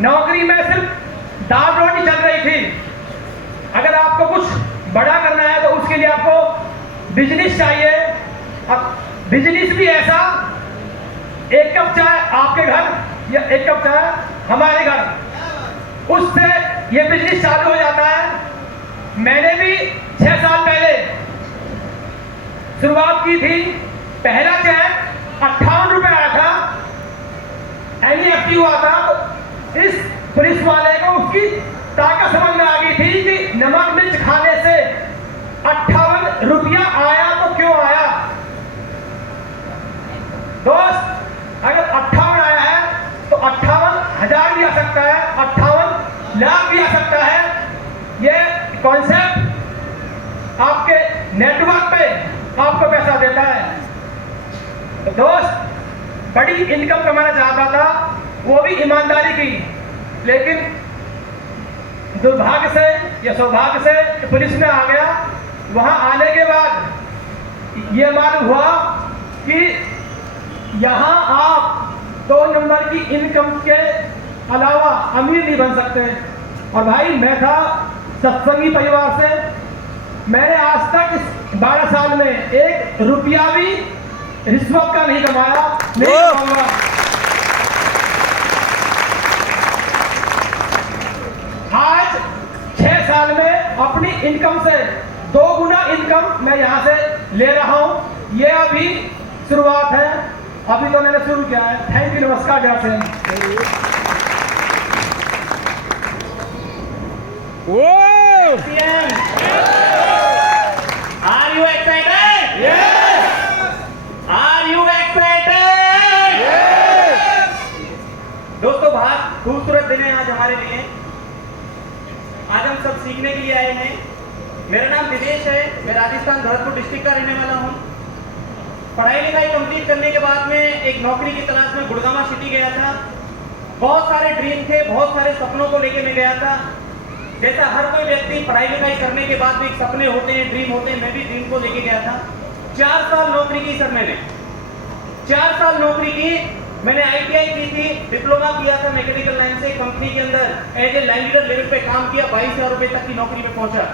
नौकरी में सिर्फ दाल रोटी चल रही थी। अगर आपको कुछ बड़ा करना है तो उसके लिए आपको बिजनेस चाहिए। अब बिजनेस भी ऐसा, एक कप चाय आपके घर या एक कप चाय हमारे घर, उससे ये बिजनेस चालू हो जाता है। मैंने भी 6 साल पहले शुरुआत की थी। पहला चेक 58 रुपए आया था, NEFT हुआ था। तो इस पुलिस वाले को उसकी ताकत समझ में आ गई थी कि नमक मिर्च खाने से 58 रुपया आया तो क्यों आया। दोस्त, अगर 58 आया है तो 58,000 भी आ सकता है, 58 लाख भी आ सकता है। ये कॉन्सेप्ट आपके नेटवर्क पे आपको पैसा देता है। तो दोस्त, बड़ी इनकम कमाना चाहता था, वो भी ईमानदारी की, लेकिन दुर्भाग्य से या सौभाग्य से पुलिस में आ गया। वहां आने के बाद ये मालूम हुआ कि यहां आप 2 नंबर की इनकम के अलावा अमीर नहीं बन सकते। और भाई, मैं था सत्संगी परिवार से। मैंने आज तक इस 12 साल में 1 रुपया भी रिश्वत का नहीं कमाया, नहीं कमाऊंगा। आज 6 साल में अपनी इनकम से 2 गुना इनकम मैं यहां से ले रहा हूं। ये अभी शुरुआत है, अभी तो मैंने शुरू किया है। थैंक यू, नमस्कार, जय Singh. Are you excited? Yes. Are you excited? Yes. दोस्तों, बहुत खूबसूरत दिन है आज हमारे लिए। आज हम सब सीखने के लिए आए हैं। मेरा नाम दिनेश है, मैं राजस्थान भरतपुर डिस्ट्रिक्ट का रहने वाला हूँ। पढ़ाई लिखाई कंप्लीट करने के बाद में एक नौकरी की तलाश में गुड़गांव सिटी गया था। बहुत सारे ड्रीम थे, बहुत सारे सपनों को लेके मैं गया था। जैसा हर कोई व्यक्ति पढ़ाई लिखाई करने के बाद भी एक सपने होते हैं, ड्रीम होते हैं, मैं भी ड्रीम को लेके गया था। 4 साल नौकरी की सर मैंने, 4 साल नौकरी की। मैंने ITI की थी, डिप्लोमा किया था मैकेनिकल लाइन से, कंपनी के अंदर as a line leader level पे काम किया, 22,000 रुपए तक की नौकरी में पहुंचा।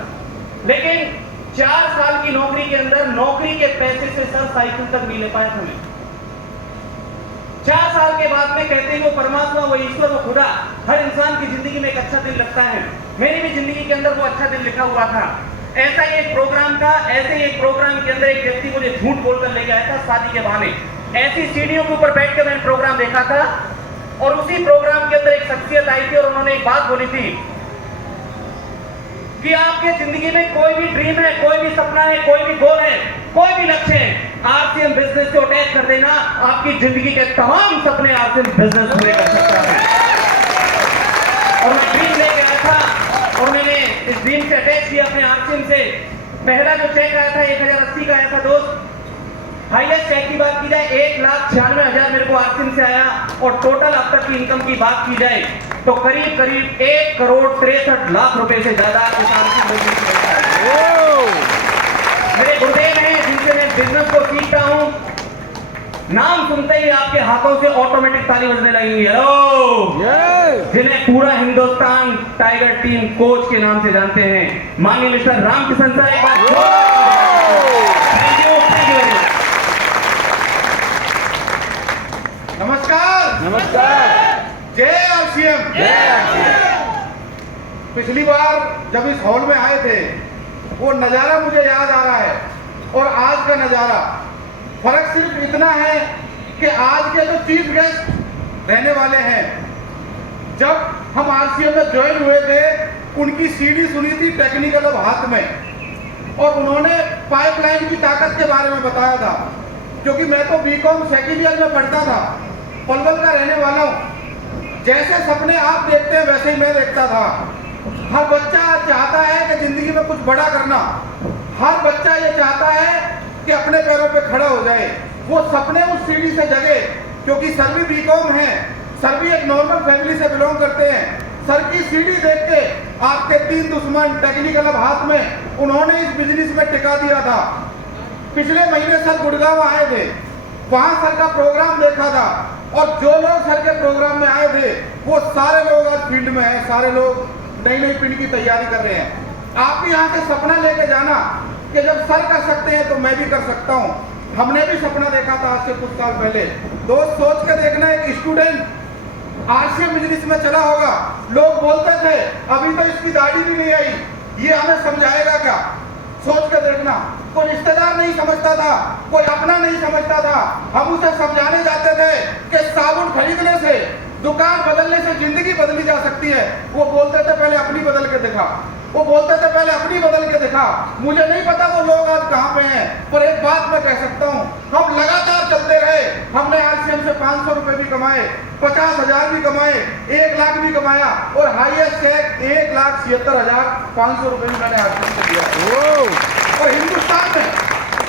लेकिन 4 साल की नौकरी के अंदर नौकरी के पैसे से सर साइकिल तक नहीं ले पाया था मैं। 4 साल के बाद में कहते हैं वो परमात्मा, वो ईश्वर, वो खुदा हर इंसान की जिंदगी में एक अच्छा दिन लगता है। मेरी भी जिंदगी के अंदर वो अच्छा दिन लिखा हुआ था। ऐसा ही एक प्रोग्राम था, ऐसे ही एक प्रोग्राम के अंदर एक व्यक्ति मुझे झूठ बोलकर ले गया था शादी के बहाने। ऐसी सीढ़ियों के ऊपर बैठ कर मैंने प्रोग्राम देखा था और उसी प्रोग्राम के अंदर एक शख्सियत आई थी और उन्होंने एक बात बोली थी कि आपके जिंदगी में कोई भी ड्रीम है, कोई भी सपना है, कोई भी गोल है, कोई भी लक्ष्य है, RCM बिजनेस को अटैच कर देना, आपकी जिंदगी के तमाम सपने RCM बिजनेस पूरे कर सकता है। और मैं ड्रीम लेके आया था और मैंने इस ड्रीम से अटैच किया अपने RCM से। पहला जो चेक आया था 1080 का आया था दोस्त। हाईएस्ट चेक की बात की जाए 1,96,000 मेरे को RCM से आया और टोटल अब तक की इनकम की बात की जाए तो करीब करीब 1,63,00,000 रुपए से ज्यादा मेरे गुरुदेव हैं जिनसे मैं बिजनेस को सीखता हूं। नाम सुनते ही आपके हाथों से ऑटोमेटिक ताली बजने लगेगी। हेलो, जिन्हें पूरा हिंदुस्तान टाइगर टीम कोच के नाम से जानते हैं, माननीय मिस्टर रामकिशन सर। एक बार थैंक यू वेरी मच। नमस्कार। नमस्कार। जय RCM। पिछली बार जब इस हॉल में आए थे वो नज़ारा मुझे याद आ रहा है और आज का नज़ारा, फर्क सिर्फ इतना है कि आज के जो चीफ गेस्ट रहने वाले हैं, जब हम RCM में ज्वाइन हुए थे उनकी सीढ़ी सुनी थी टेक्निकल अब हाथ में और उन्होंने पाइपलाइन की ताकत के बारे में बताया था। क्योंकि मैं तो BCom सेकेंड ईयर में पढ़ता था, पलवल का रहने वाला हूँ। जैसे सपने आप देखते हैं वैसे ही मैं देखता था। हर बच्चा चाहता है कि जिंदगी में कुछ बड़ा करना, हर बच्चा ये चाहता है कि अपने पैरों पे खड़ा हो जाए। वो सपने उस सीढ़ी से जगे क्योंकि सर भी BCom है, सर भी एक नॉर्मल फैमिली से बिलोंग करते हैं। सर की सीढ़ी देख के आपके 3 दुश्मन टेक्निकल अब हाथ में उन्होंने इस बिजनेस में टिका दिया था। पिछले महीने सर गुड़गांव आए थे, वहां सर का प्रोग्राम देखा था। और जो लोग सर के प्रोग्राम में आए थे वो सारे लोग आज फील्ड में हैं, सारे लोग नई नई फील्ड की तैयारी कर रहे हैं। आप भी यहाँ से सपना लेके जाना कि जब सर कर सकते हैं तो मैं भी कर सकता हूँ। हमने भी सपना देखा था आज से कुछ साल पहले। दोस्त सोच के देखना, एक स्टूडेंट आरसीएम बिजनेस में चला होगा, लोग बोलते थे अभी तो इसकी दाढ़ी भी नहीं आई, ये हमें समझाएगा क्या? सोच के देखना, कोई रिश्तेदार नहीं समझता था, कोई अपना नहीं समझता था। हम उसे समझाने जाते थे कि साबुन खरीदने से, दुकान बदलने से जिंदगी बदली जा सकती है। वो बोलते थे पहले अपनी बदल के दिखा, वो बोलते थे पहले अपनी बदल के दिखा। मुझे नहीं पता वो लोग आज कहाँ पे हैं, पर एक बात मैं कह सकता हूँ, हम लगातार चलते रहे। हमने आरसीएम से 500 रुपए भी कमाए, 50,000 भी कमाए, 1 लाख भी कमाया, और हाईएस्ट चेक 1,76,500 रुपए भी मैंने आरसीएम से दिया। और हिंदुस्तान में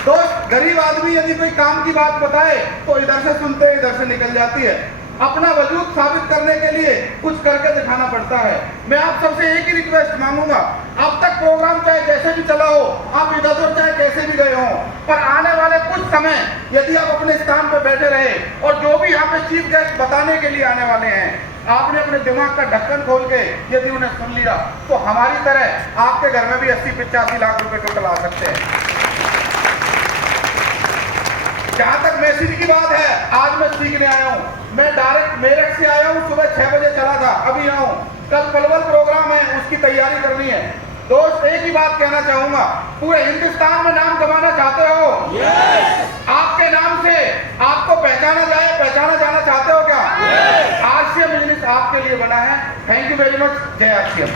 दोस्त, गरीब आदमी यदि कोई काम की बात बताए तो इधर से सुनते इधर से निकल जाती है। अपना वजूद साबित करने के लिए कुछ करके दिखाना पड़ता है। मैं आप सबसे एक ही रिक्वेस्ट मांगूंगा, अब तक प्रोग्राम चाहे जैसे भी चला हो, आप इधर उधर चाहे कैसे भी गए हो, पर आने वाले कुछ समय यदि आप अपने स्थान पर बैठे रहे और जो भी यहाँ पे चीफ गेस्ट बताने के लिए आने वाले हैं, आपने अपने दिमाग का ढक्कन खोल के यदि उन्हें सुन लिया तो हमारी तरह आपके घर में भी 80-85 लाख रुपए टोटल आ सकते हैं। जहां तक मैसेज की बात है, आज मैं सीखने आया हूँ। मैं डायरेक्ट मेरठ से आया हूँ, सुबह 6 बजे चला था, अभी आया हूँ। कल पलवल प्रोग्राम है, उसकी तैयारी करनी है। दोस्त, एक ही बात कहना चाहूंगा, पूरे हिंदुस्तान में नाम कमाना चाहते हो? आपके नाम से आपको पहचाना जाना चाहते हो क्या? आरसीएम बिजनेस आपके लिए बना है। Thank you very much. जय आरसीएम।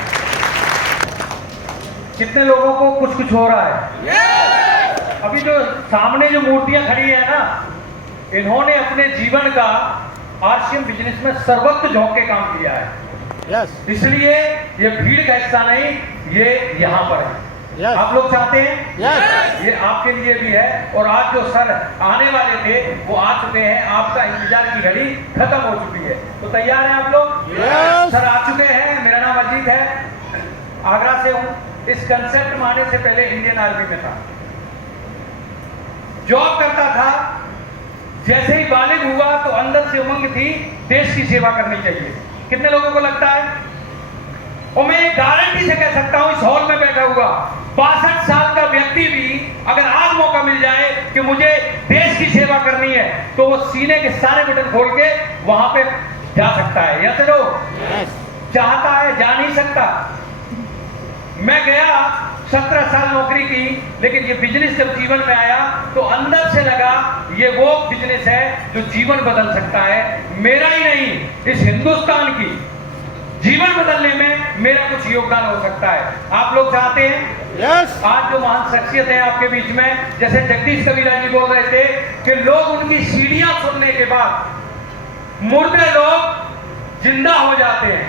कितने लोगों को कुछ कुछ हो रहा है? अभी जो सामने जो मूर्तियां खड़ी है ना, इन्होंने अपने जीवन का आरसीएम बिजनेस में सर्वत्र झोंक के काम किया है। इसलिए ये भीड़ का हिस्सा नहीं, ये यहाँ पर है। आप लोग चाहते हैं ये आपके लिए भी है। और आज जो सर आने वाले थे वो आ चुके हैं, आपका इंतजार की घड़ी खत्म हो चुकी है। तो तैयार हैं आप लोग? सर आ चुके हैं। मेरा नाम अजीत है, आगरा से हूँ। इस कंसेप्ट में आने से पहले इंडियन आर्मी में था, जॉब करता था। जैसे ही बालिग हुआ तो अंदर से उमंग थी, देश की सेवा करनी चाहिए। कितने लोगों को लगता है? और मैं गारंटी से कह सकता हूं, इस हॉल में बैठा हुआ 62 साल का व्यक्ति भी अगर आज मौका मिल जाए कि मुझे देश की सेवा करनी है, तो वो सीने के सारे बटन खोल के वहां पे जा सकता है। या चलो चाहता है, जा नहीं सकता। मैं गया, 17 साल नौकरी की, लेकिन ये बिजनेस जब जीवन में आया तो अंदर से लगा ये वो बिजनेस है जो जीवन बदल सकता है। मेरा ही नहीं, इस हिंदुस्तान की जीवन बदलने में मेरा कुछ योगदान हो सकता है। आप लोग चाहते हैं? आज जो महान शख्सियत है आपके बीच में, जैसे जगदीश कबीरा जी बोल रहे थे कि लोग उनकी सीढ़ियां सुनने के बाद मुर्दे लोग जिंदा हो जाते हैं,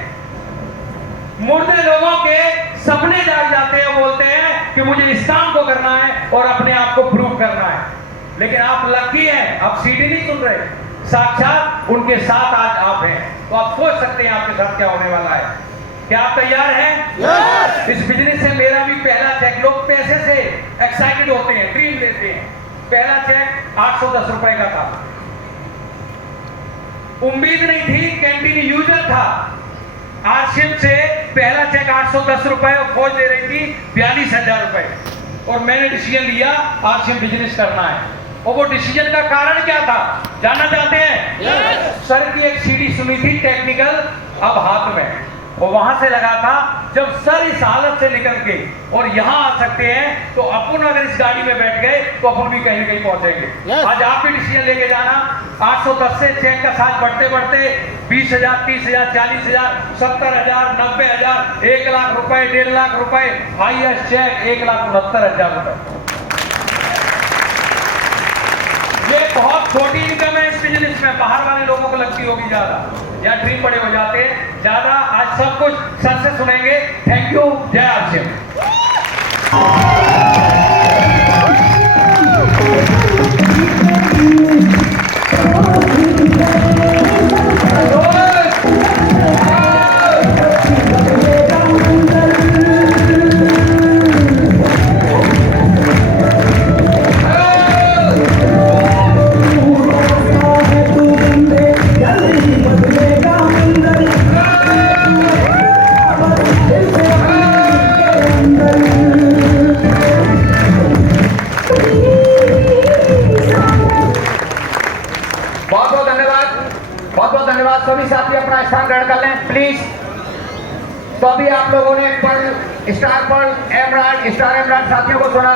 मुर्दे लोगों के सपने जाग जाते हैं। बोलते हैं कि मुझे इस काम को करना है और अपने आप को प्रूव करना है। लेकिन आप लकी हैं, आप सीढ़ी नहीं सुन रहे, साक्षात उनके साथ आज आप हैं। तो आप सोच सकते हैं आपके साथ क्या होने वाला है। क्या आप तैयार हैं? इस बिजनेस से मेरा भी पहला चेक, लोग पैसे से एक्साइटेड होते हैं, ड्रीम लेते हैं। पहला चेक 810 रुपए का था। उम्मीद नहीं थी, कैंटीन यूजर था। आरसीएम से पहला चेक 810 रुपए और फौज दे रही थी 42,000 रुपए। और मैंने डिसीजन लिया आरसीएम बिजनेस करना है। और वो डिसीजन का कारण क्या था, जानना चाहते हैं? सर की एक सीडी सुनी थी टेक्निकल, अब हाथ में, और वहां से लगा था जब सर इस हालत से निकल के और यहां आ सकते हैं तो अपन अगर इस गाड़ी में बैठ गए तो अपन भी कहीं ना कहीं पहुंचेंगे। आज आप भी डिसीजन लेके जाना। 810 से चेक का साथ बढ़ते बढ़ते 20,000, 30,000, 40,000, 70,000, 90,000, 1 लाख रुपए, 1.5 लाख रुपए, हाईएस्ट चेक 1,69,000 रुपए। ये बहुत छोटी इनकम है इस बिजनेस में। बाहर वाले लोगों को लगती होगी ज्यादा, या ड्रीम बड़े हो जाते हैं ज्यादा। आज सब कुछ सर से सुनेंगे। Thank you. जय आरसीएम। बाद सभी साथी अपना स्थान ग्रहण कर लें प्लीज। तो अभी आप लोगों ने pearl, star pearl, emerald, star emerald साथियों को सुना।